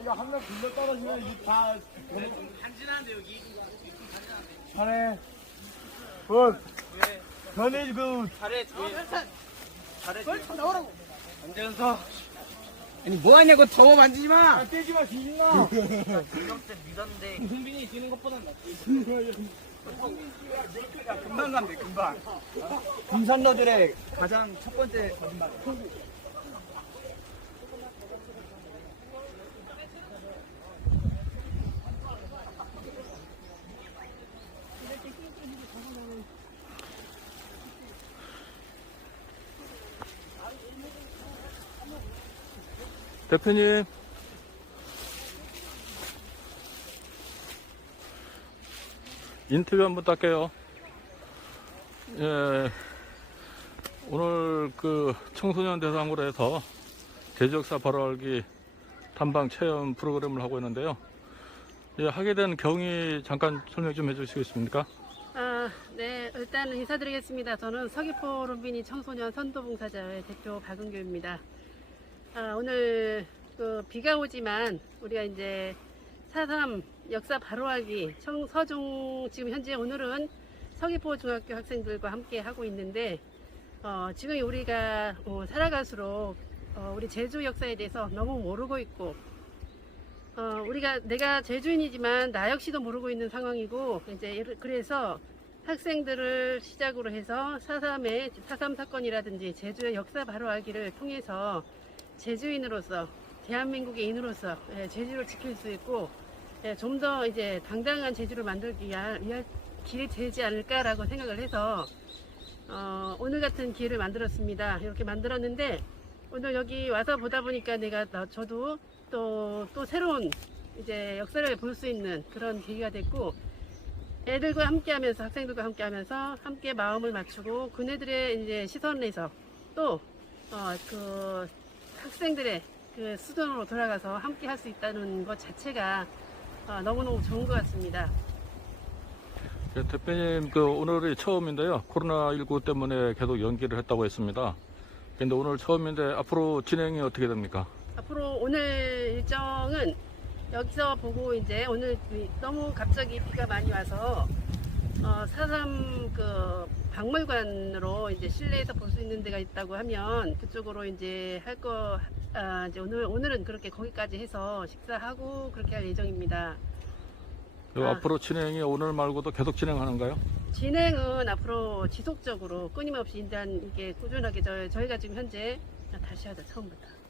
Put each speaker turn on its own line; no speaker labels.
이거 한명 굴러 떨어지면 이게 다
간지나는데 여기
잘해. 굿. 전에 그
잘해 잘해 잘해
쳐 나오라고.
앉아서 아니 뭐 하냐고 더워 만지지 마!
아, 떼지 마 뒤진다.
그때 믿었는데 흥빈이 뛰는 것보단 낫지. 야 금방 간대 금방. 금산러들의 가장 첫 번째 거짓말
대표님. 인터뷰 한번 할게요. 예. 오늘 그 청소년 대상으로 해서 바로 알기 탐방 체험 프로그램을 하고 있는데요. 예, 하게 된 경위 잠깐 설명 좀 해주시겠습니까?
아, 네. 일단 인사드리겠습니다. 저는 서귀포 롬비니 청소년 선도봉사자의 대표 박은교입니다. 아, 오늘 그 비가 오지만 우리가 이제 4.3 역사 바로하기 청, 서중 지금 현재 오늘은 서귀포 중학교 학생들과 함께 하고 있는데 어, 지금 우리가 어, 살아갈수록 어, 우리 제주 역사에 대해서 너무 모르고 있고 어, 우리가 내가 제주인이지만 나 역시도 모르고 있는 상황이고 이제 그래서 학생들을 시작으로 해서 4.3의 4.3 사건이라든지 제주의 역사 바로 알기를 통해서 제주인으로서 대한민국의 인으로서 예, 제주를 지킬 수 있고 예, 좀더 이제 당당한 제주를 만들기 위한, 길이 되지 않을까라고 생각을 해서 어, 오늘 같은 기회를 만들었습니다. 이렇게 만들었는데 오늘 여기 와서 보다 보니까 내가 나- 저도 또, 또 새로운 이제 역사를 볼 수 있는 그런 계기가 됐고 애들과 함께 하면서 학생들과 함께 하면서 함께 마음을 맞추고 그네들의 이제 시선에서 또 어, 그 학생들의 그 수준으로 돌아가서 함께 할 수 있다는 것 자체가 어, 너무너무 좋은 것 같습니다.
예, 대표님, 그 오늘이 처음인데요. 코로나19 때문에 계속 연기를 했다고 했습니다. 근데 오늘 처음인데 앞으로 진행이 어떻게 됩니까?
앞으로 오늘 일정은 여기서 보고 이제 오늘 이- 너무 갑자기 비가 많이 와서 어, 사삼 그 박물관으로 이제 실내에서 볼 수 있는 데가 있다고 하면 그쪽으로 이제 할거 아, 이제 오늘 오늘은 그렇게 거기까지 해서 식사하고 그렇게 할 예정입니다.
그리고
아.
앞으로 진행이 오늘 말고도 계속 진행하는가요?
진행은 앞으로 지속적으로 끊임없이 일단 이게 꾸준하게 저, 저희가 지금 현재 다시 하자 처음부터.